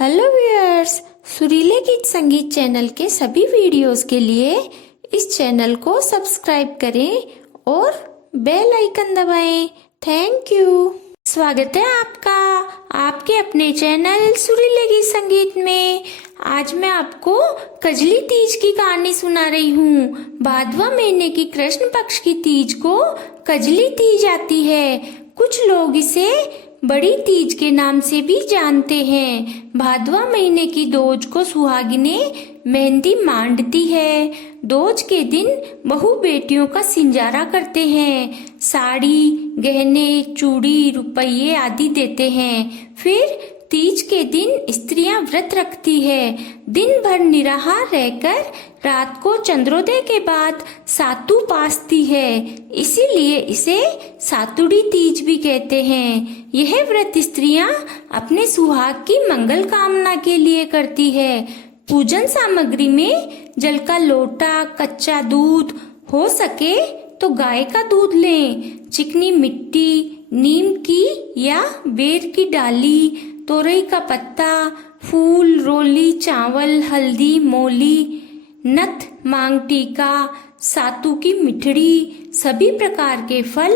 Hello viewers, सुरीले गीत संगीत channel के सभी वीडियोस के लिए इस चैनल को सब्सक्राइब करें और बेल आइकन दबाएं। Thank you. स्वागत है आपका आपके अपने चैनल सुरीले गीत संगीत में। आज मैं आपको कजली तीज की कहानी सुना रही हूँ। भादवा महीने की कृष्ण पक्ष की तीज को कजली तीज आती है। कुछ लोग इसे बड़ी तीज के नाम से भी जानते हैं। भादवा महीने की दोज को सुहागिनें मेहंदी मांडती है। दोज के दिन बहू बेटियों का सिंजारा करते हैं, साड़ी, गहने, चूड़ी, रुपये आदि देते हैं। फिर तीज के दिन स्त्रियां व्रत रखती है। दिन भर निराहार रहकर रात को चंद्रोदय के बाद सातु पासती है, इसीलिए इसे सातुड़ी तीज भी कहते हैं। यह व्रत स्त्रियां अपने सुहाग की मंगल कामना के लिए करती है। पूजन सामग्री में जल का लोटा, कच्चा दूध, हो सके तो गाय का दूध लें, चिकनी मिट्टी, नीम की या बेर की डाली, तोरई का पत्ता, फूल, रोली, चावल, हल्दी, मोली, नथ, मांग टीका, सातु की मिठड़ी, सभी प्रकार के फल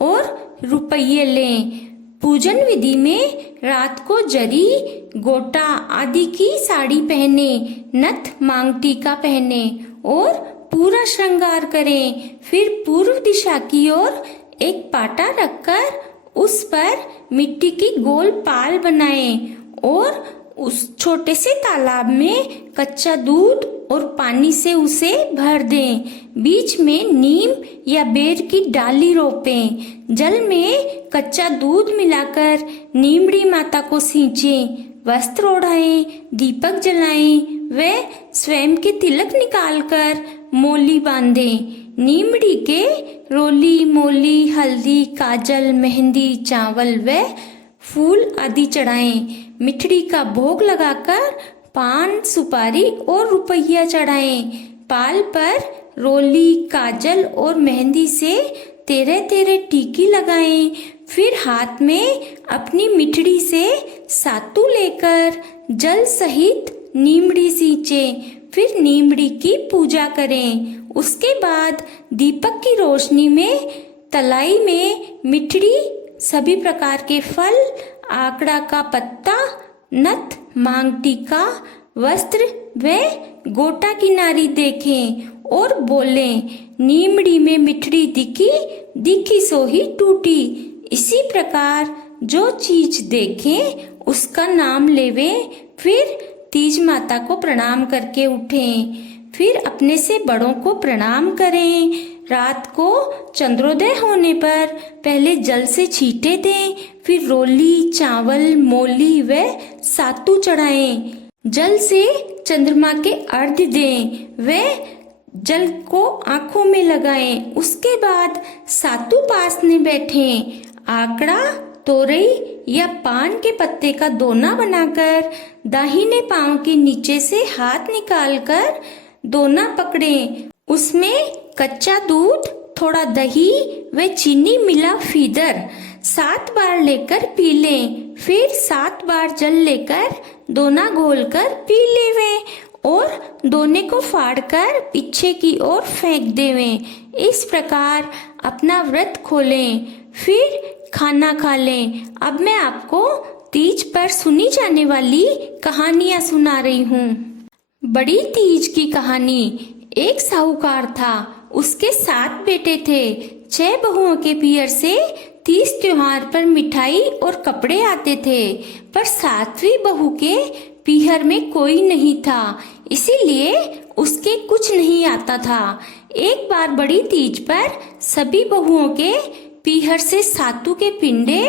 और रुपये लें। पूजन विधि में रात को जरी, गोटा आदि की साड़ी पहने, नथ, मांग टीका पहने और पूरा श्रृंगार करें। फिर पूर्व दिशा की ओर एक पाटा रखकर उस पर मिट्टी की गोल पाल बनाएं और उस छोटे से तालाब में कच्चा दूध और पानी से उसे भर दें। बीच में नीम या बेर की डाली रोपें। जल में कच्चा दूध मिलाकर नीमड़ी माता को सींचें, वस्त्र ओढ़ाएं, दीपक जलाएं व स्वयं के तिलक निकालकर मोली बांधें। नीमड़ी के रोली, मोली, हल्दी, काजल, मेहंदी, चावल व फूल आदि चढ़ाएं। मिठड़ी का भोग लगाकर पान, सुपारी और रुपया चढ़ाएं। पाल पर रोली, काजल और मेहंदी से 13-13 टीकी लगाएं। फिर हाथ में अपनी मिठड़ी से सातु लेकर जल सहित नीमड़ी सींचें। फिर नीमड़ी की पूजा करें। उसके बाद दीपक की रोशनी में तलाई में मिठड़ी, सभी प्रकार के फल, आकड़ा का पत्ता, नथ, मांग टीका, वस्त्र व गोटा की नारी देखें और बोलें, नीमड़ी में मिठड़ी दिखी, दिखी सो ही टूटी। इसी प्रकार जो चीज देखें उसका नाम लेवें। फिर तीज माता को प्रणाम करके उठें। फिर अपने से बड़ों को प्रणाम करें। रात को चंद्रोदय होने पर पहले जल से छींटे दें, फिर रोली, चावल, मोली व सातु चढ़ाएं। जल से चंद्रमा के अर्घ्य दें व जल को आंखों में लगाएं। उसके बाद सातु पासने बैठें। आकड़ा, तोरई या पान के पत्ते का दोना बनाकर दाहिने पांव के नीचे से हाथ निकालकर दोना पकड़ें। उसमें कच्चा दूध, थोड़ा दही व चीनी मिला फीदर 7 बार लेकर पी लें। फिर 7 बार जल लेकर दोना घोलकर पी लेवें और दोने को फाड़कर पीछे की ओर फेंक देवें। इस प्रकार अपना व्रत खोलें, फिर खाना खा लें। अब मैं आपको तीज पर सुनी जाने वाली कहानियां सुना रही हूँ। बड़ी तीज की कहानी। एक साहूकार था, उसके 7 बेटे थे। 6 बहुओं के पियर से 30 त्योहार पर मिठाई और कपड़े आते थे, पर 7वीं बहू के पीहर में कोई नहीं था, इसीलिए उसके कुछ नहीं आता था। एक बार बड़ी तीज पर सभी बहुओं के पीहर से सातु के पिंडे,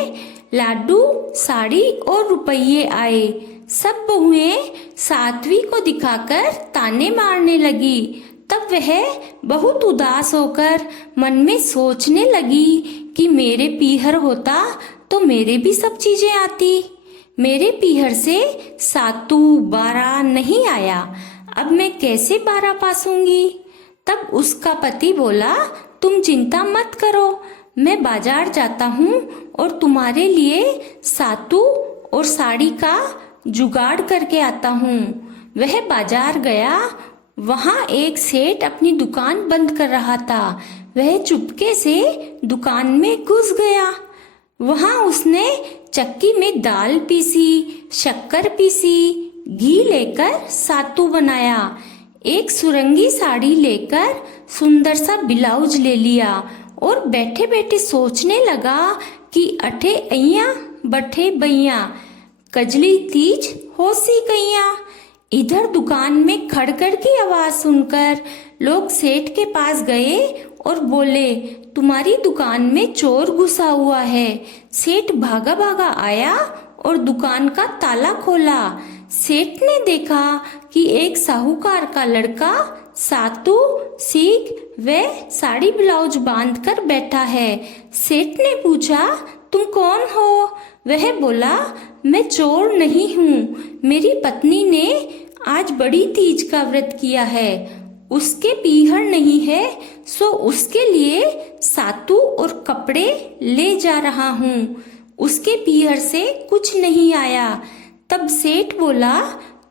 लाडू, साड़ी और रुपये आए। सब बहुएं 7वीं को दिखाकर ताने मारने लगी। तब वह बहुत उदास होकर मन में सोचने लगी कि मेरे पीहर होता तो मेरे भी सब चीजें आती। मेरे पीहर से सातु, 12 नहीं आया, अब मैं कैसे 12 पासूंगी। तब उसका पति बोला, तुम चिंता मत करो, मैं बाजार जाता हूँ और तुम्हारे लिए सातु और साड़ी का जुगाड़ करके आता हूँ। वह बाजार गया। वहाँ एक सेठ अपनी दुकान बंद कर रहा था। वह चुपके से दुकान में घुस गया। वहाँ उसने चक्की में दाल पीसी, शक्कर पीसी, घी लेकर सातू बनाया। एक सुरंगी साड़ी लेकर सुंदर सा ब्लाउज ले लिया और बैठे बैठे सोचने लगा कि अठे अइया बठे बैया, कजली तीज होसी कैया। इधर दुकान में खड़खड़ की आवाज सुनकर लोग सेठ के पास गए और बोले, तुम्हारी दुकान में चोर घुसा हुआ है। सेठ भागा भागा आया और दुकान का ताला खोला। सेठ ने देखा कि एक साहूकार का लड़का सातू, सीख व साड़ी ब्लाउज बांध कर बैठा है। सेठ ने पूछा, तुम कौन हो? वह बोला, मैं चोर नहीं हूँ। मेरी पत्नी ने आज बड़ी तीज का व्रत किया है। उसके पीहर नहीं है, सो उसके लिए सातू और कपड़े ले जा रहा हूँ। उसके पीहर से कुछ नहीं आया। तब सेठ बोला,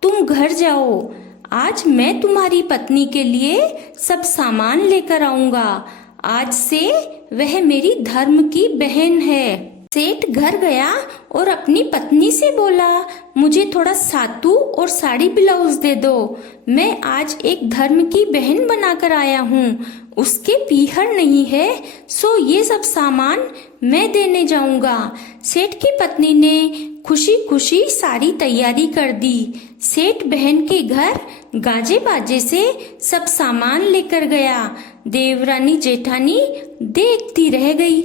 तुम घर जाओ, आज मैं तुम्हारी पत्नी के लिए सब सामान लेकर आऊंगा। आज से वह मेरी धर्म की बहन है। सेठ घर गया और अपनी पत्नी से बोला, मुझे थोड़ा सातू और साड़ी ब्लाउज दे दो। मैं आज एक धर्म की बहन बनाकर आया हूँ। उसके पीहर नहीं है, सो ये सब सामान मैं देने जाऊंगा। सेठ की पत्नी ने खुशी खुशी सारी तैयारी कर दी। सेठ बहन के घर गाजे बाजे से सब सामान लेकर गया। देवरानी जेठानी देखती रह गई।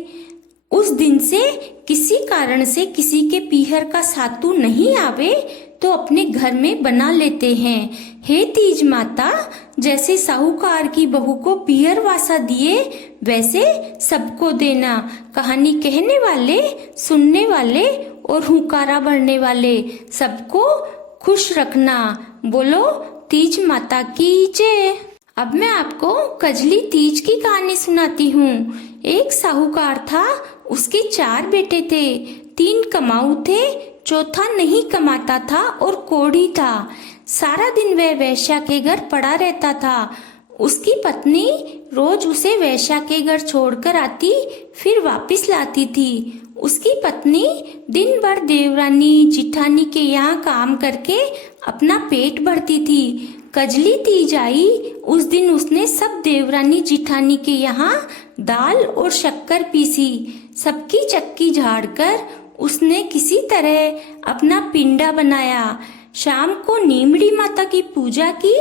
उस दिन से किसी कारण से किसी के पीहर का सातू नहीं आवे तो अपने घर में बना लेते हैं। हे तीज माता, जैसे साहूकार की बहू को पीहर वासा दिए वैसे सबको देना। कहानी कहने वाले, सुनने वाले और हुंकारा भरने वाले सबको खुश रखना। बोलो तीज माता की जय। अब मैं आपको कजली तीज की कहानी सुनाती हूँ। एक साहूकार था, उसके 4 बेटे थे। 3 कमाऊ थे, चौथा नहीं कमाता था और कोढ़ी था। सारा दिन वह वेश्या के घर पड़ा रहता था। उसकी पत्नी रोज उसे वेश्या के घर छोड़कर आती, फिर वापस लाती थी। उसकी पत्नी दिन भर देवरानी जिठानी के यहाँ काम करके अपना पेट भरती थी। कजली तीज आई, उस दिन उसने सब देवरानी जिठानी के यहाँ दाल और शक्कर पीसी। सबकी चक्की झाड़कर उसने किसी तरह अपना पिंडा बनाया। शाम को नीमड़ी माता की पूजा की,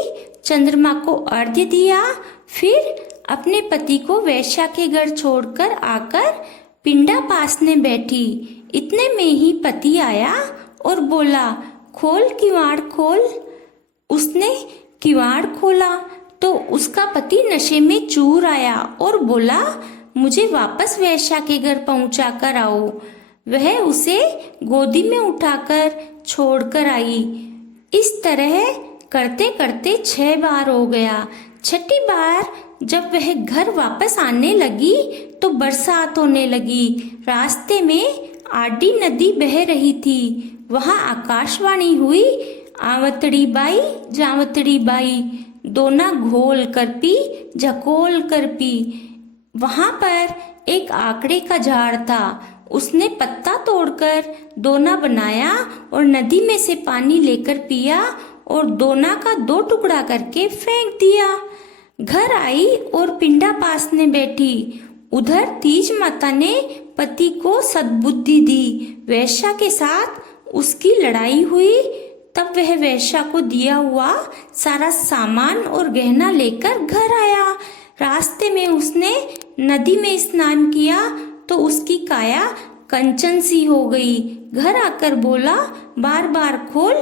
चंद्रमा को अर्घ्य दिया, फिर अपने पति को वेश्या के घर छोड़कर आकर पिंडा पासने बैठी। इतने में ही पति आया और बोला, खोल किवाड़ खोल। उसने किवाड़ खोला तो उसका पति नशे में चूर आया और बोला, मुझे वापस वेश्या के घर पहुंचा कर आओ। वह उसे गोदी में उठाकर छोड़कर आई। इस तरह करते करते 6 बार हो गया। छठी बार जब वह घर वापस आने लगी तो बरसात होने लगी। रास्ते में आडी नदी बह रही थी। वहाँ आकाशवाणी हुई, आवतड़ी बाई जावतड़ी बाई, दोना घोल कर पी झकोल कर पी। वहाँ पर एक आकड़े का झाड़ था। उसने पत्ता तोड़कर दोना बनाया और नदी में से पानी लेकर पिया और दोना का 2 टुकड़ा करके फेंक दिया। घर आई और पिंडा पासने बैठी। उधर तीज माता ने पति को सद्बुद्धि दी। वेश्या के साथ उसकी लड़ाई हुई। तब वह वेश्या को दिया हुआ सारा सामान और गहना लेकर घर आया। रास्ते में उसने नदी में स्नान किया तो उसकी काया कंचन सी हो गई। घर आकर बोला, बार बार खोल,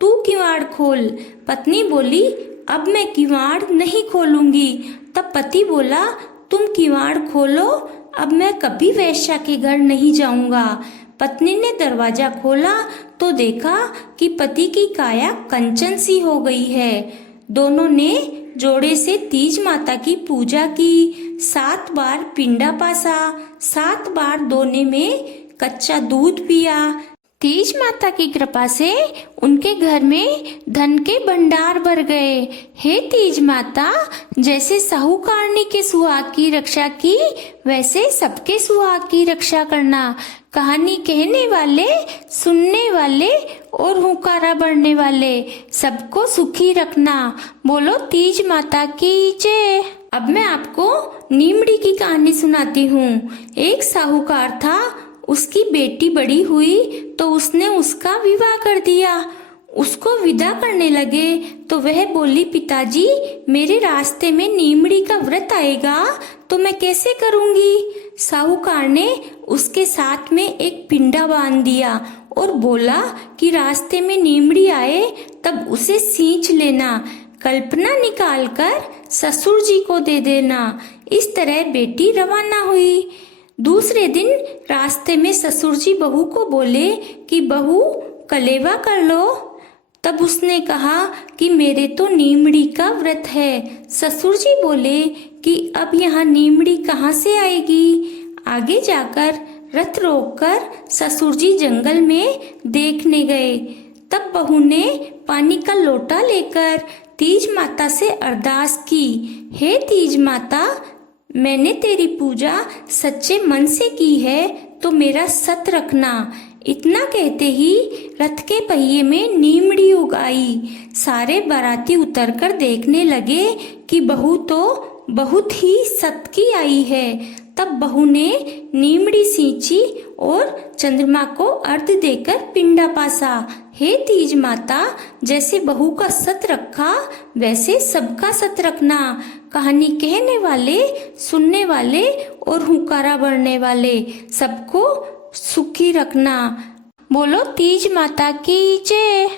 तू किवाड़ खोल। पत्नी बोली, अब मैं किवाड़ नहीं खोलूंगी। तब पति बोला, तुम किवाड़ खोलो, अब मैं कभी वेश्या के घर नहीं जाऊंगा। पत्नी ने दरवाजा खोला तो देखा कि पति की काया कंचन सी हो गई है। दोनों ने जोड़े से तीज माता की पूजा की। 7 बार पिंडा पासा, 7 बार दोने में कच्चा दूध पिया। तीज माता की कृपा से उनके घर में धन के भंडार भर गए। हे तीज माता, जैसे साहूकारनी के सुहाग की रक्षा की, वैसे सबके सुहाग की रक्षा करना। कहानी कहने वाले, सुनने वाले और हुकारा बढ़ने वाले सबको सुखी रखना। बोलो तीज माता की जय। अब मैं आपको नीमड़ी की कहानी सुनाती हूँ। एक साहूकार था, उसकी बेटी बड़ी हुई तो उसने उसका विवाह कर दिया। उसको विदा करने लगे तो वह बोली, पिताजी मेरे रास्ते में नीमड़ी का व्रत आएगा तो मैं कैसे करूंगी। साहूकार ने उसके साथ में एक पिंडा बांध दिया और बोला कि रास्ते में नीमड़ी आए तब उसे सींच लेना, कल्पना निकालकर ससुर जी को दे देना। इस तरह बेटी रवाना हुई। दूसरे दिन रास्ते में ससुर जी बहू को बोले कि बहू कलेवा कर लो। तब उसने कहा कि मेरे तो नीमड़ी का व्रत है। ससुर जी बोले कि अब यहाँ नीमड़ी कहाँ से आएगी। आगे जाकर रथ रोककर ससुर जी जंगल में देखने गए। तब बहू ने पानी का लोटा लेकर तीज माता से अरदास की, हे तीज माता, मैंने तेरी पूजा सच्चे मन से की है तो मेरा सत रखना। इतना कहते ही रथ के पहिए में नीमड़ी उग आई। सारे बाराती उतरकर देखने लगे कि बहू तो बहुत ही सत की आई है। तब बहू ने नीमड़ी सींची और चंद्रमा को अर्घ्य देकर पिंडा पासा। हे तीज माता, जैसे बहू का सत रखा वैसे सबका सत रखना। कहानी कहने वाले, सुनने वाले और हुकारा बढ़ने वाले सबको सुखी रखना। बोलो तीज माता की जय।